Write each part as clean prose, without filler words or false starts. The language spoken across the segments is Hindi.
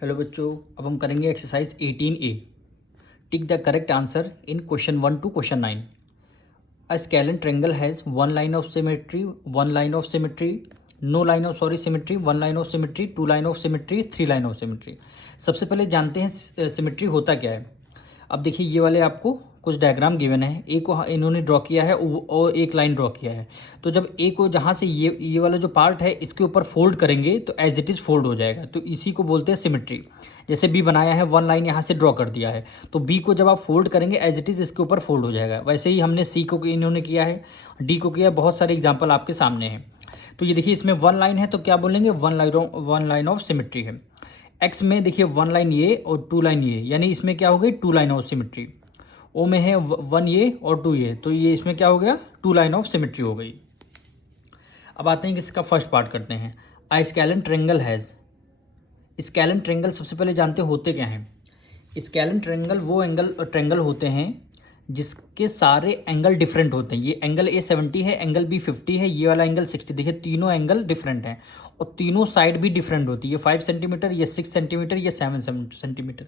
हेलो बच्चों, अब हम करेंगे exercise 18A। Tick the correct answer in question 1 to question 9। A scalene triangle has one line of symmetry, one line of symmetry, no line of symmetry, one line of symmetry, two line of symmetry, three line of symmetry. सबसे पहले जानते हैं सिमेट्री होता क्या है। अब देखिए, ये वाले आपको कुछ डायग्राम गिवन है, ए को इन्होंने ड्रॉ किया है और एक लाइन ड्रॉ किया है। तो जब ए को जहाँ से ये वाला जो पार्ट है इसके ऊपर फोल्ड करेंगे तो एज इट इज़ फोल्ड हो जाएगा, तो इसी को बोलते हैं सिमेट्री। जैसे बी बनाया है, वन लाइन यहाँ से ड्रॉ कर दिया है, तो बी को जब आप फोल्ड करेंगे एज इट इज़ इसके ऊपर फोल्ड हो जाएगा। वैसे ही हमने सी को इन्होंने किया है, डी को किया है, बहुत सारे एग्जाम्पल आपके सामने हैं। तो ये देखिए, इसमें वन लाइन है तो क्या बोलेंगे, वन लाइन ऑफ सिमेट्री है। एक्स में देखिए वन लाइन ये और टू लाइन ये, यानी इसमें क्या हो गई, टू लाइन ऑफ सिमेट्री। ओ में है वन ये और टू ये, तो ये इसमें क्या हो गया, टू लाइन ऑफ सिमेट्री हो गई। अब आते हैं कि इसका फर्स्ट पार्ट करते हैं। I scalene triangle has. Scalene triangle सबसे पहले जानते होते क्या हैं। स्केलन ट्रायंगल वो ट्रायंगल होते हैं जिसके सारे एंगल डिफरेंट होते हैं। ये एंगल ए 70 है, एंगल बी 50 है, ये वाला एंगल 60। देखिए तीनों एंगल डिफरेंट हैं और तीनों साइड भी डिफरेंट होती है। ये 5 सेंटीमीटर, ये 6 सेंटीमीटर, ये 7 सेंटीमीटर।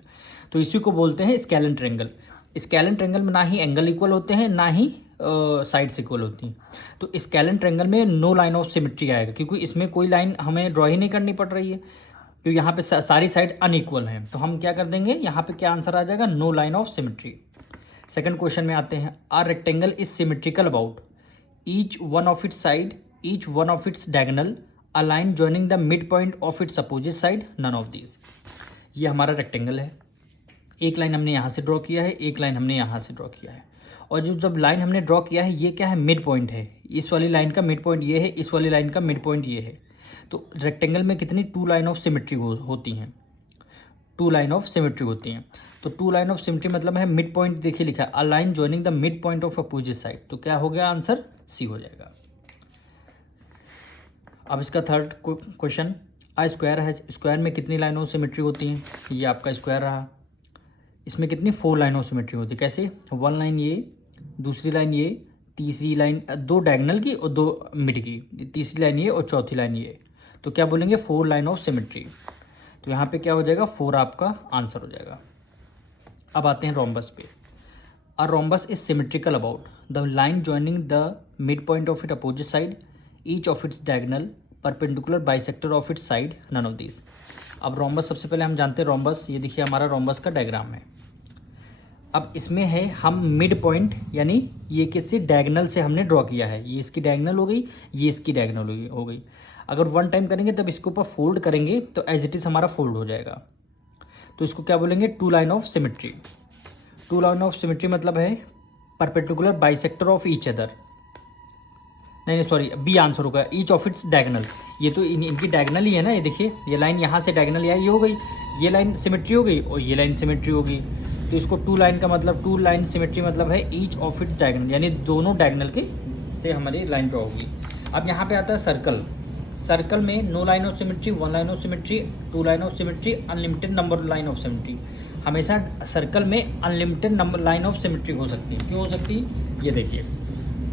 तो इसी को बोलते हैं स्केलन ट्रायंगल। स्केलन ट्रायंगल में ना ही एंगल इक्वल होते हैं, ना ही साइड्स इक्वल होती हैं। तो स्केलन ट्रायंगल में नो लाइन ऑफ सिमेट्री आएगा, क्योंकि इसमें कोई लाइन हमें ड्रॉ ही नहीं करनी पड़ रही है, क्योंकि यहाँ पे सारी साइड अनइक्वल हैं। तो हम क्या कर देंगे, यहाँ पे क्या आंसर आ जाएगा, no line of symmetry. Second question में आते हैं। A rectangle is symmetrical about each one of its side, each one of its diagonal, a line joining the mid point of its opposite side, none of these. ये हमारा रेक्टेंगल है। एक लाइन हमने यहाँ से ड्रॉ किया है, एक लाइन हमने यहाँ से ड्रॉ किया है, और जो जब लाइन हमने ड्रॉ किया है ये क्या है, मिड पॉइंट है। इस वाली लाइन का मिड पॉइंट ये है, इस वाली लाइन का मिड पॉइंट ये है। तो रेक्टेंगल में कितनी, टू लाइन ऑफ सिमेट्री होती हैं, टू लाइन ऑफ सिमेट्री होती हैं। तो टू लाइन ऑफ सिमेट्री मतलब है मिड पॉइंट, देखिए लिखा है अ line joining the mid point of opposite side. तो क्या हो गया आंसर, सी हो जाएगा। अब इसका थर्ड क्वेश्चन। आ स्क्वायर है, स्क्वायर में कितनी लाइन ऑफ सिमेट्री होती हैं। ये आपका स्क्वायर रहा, इसमें कितनी, फोर लाइन ऑफ सिमेट्री होती है। कैसे, वन लाइन ये, दूसरी लाइन ये, तीसरी लाइन, दो डायगोनल की और दो मिड की, तीसरी लाइन ये और चौथी लाइन ये। तो क्या बोलेंगे, फोर लाइन ऑफ सिमेट्री। तो यहाँ पे क्या हो जाएगा, फोर आपका आंसर हो जाएगा। अब आते हैं रोम्बस पे। A rhombus is symmetrical about the line joining the mid point of it opposite side, each of its diagonal, perpendicular bisector of its side, none of this. अब रोम्बस सबसे पहले हम जानते हैं रोम्बस, ये देखिए हमारा रोम्बस का डायग्राम है। अब इसमें है हम मिड पॉइंट, यानी ये किसी डायगोनल से हमने ड्रॉ किया है। ये इसकी डायगोनल हो गई, ये इसकी डायगोनल हो गई। अगर वन टाइम करेंगे तब इसके ऊपर फोल्ड करेंगे तो एज इट इज हमारा फोल्ड हो जाएगा। तो इसको क्या बोलेंगे, two line of symmetry. Two line of symmetry मतलब है perpendicular bisector of each other. नहीं सॉरी, बी आंसर होगा, ईच ऑफ इट्स डायगोनल। ये तो इनकी डायगोनल ही है ना, ये देखिए ये लाइन यहाँ से डायगोनल ये हो गई, ये लाइन सिमेट्री हो गई और ये लाइन सिमेट्री हो गई। तो इसको टू लाइन का मतलब, टू लाइन सिमेट्री मतलब है ईच ऑफ इट्स डायगोनल, यानी दोनों डायगोनल के से हमारी लाइन ड्रॉ होगी। अब यहाँ पे आता है सर्कल। सर्कल में no line of symmetry, one line of symmetry, two line of symmetry, unlimited number line of symmetry. हमेशा सर्कल में unlimited number line of symmetry हो सकती है। क्यों हो सकती है, ये देखिए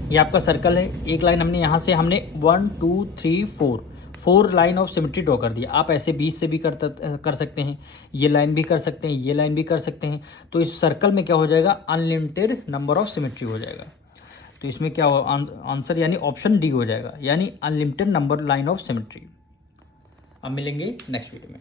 ये आपका सर्कल है, एक लाइन हमने यहाँ से हमने 1 2 3 4 four line of symmetry draw कर दिया। आप ऐसे बीच से भी कर सकते हैं, ये लाइन भी कर सकते हैं, ये लाइन भी कर सकते हैं। तो इस सर्कल में क्या हो जाएगा, अनलिमिटेड नंबर ऑफ सिमेट्री हो जाएगा। तो इसमें क्या हो आंसर, यानी ऑप्शन डी हो जाएगा, यानी unlimited number line of symmetry. अब मिलेंगे नेक्स्ट वीडियो में।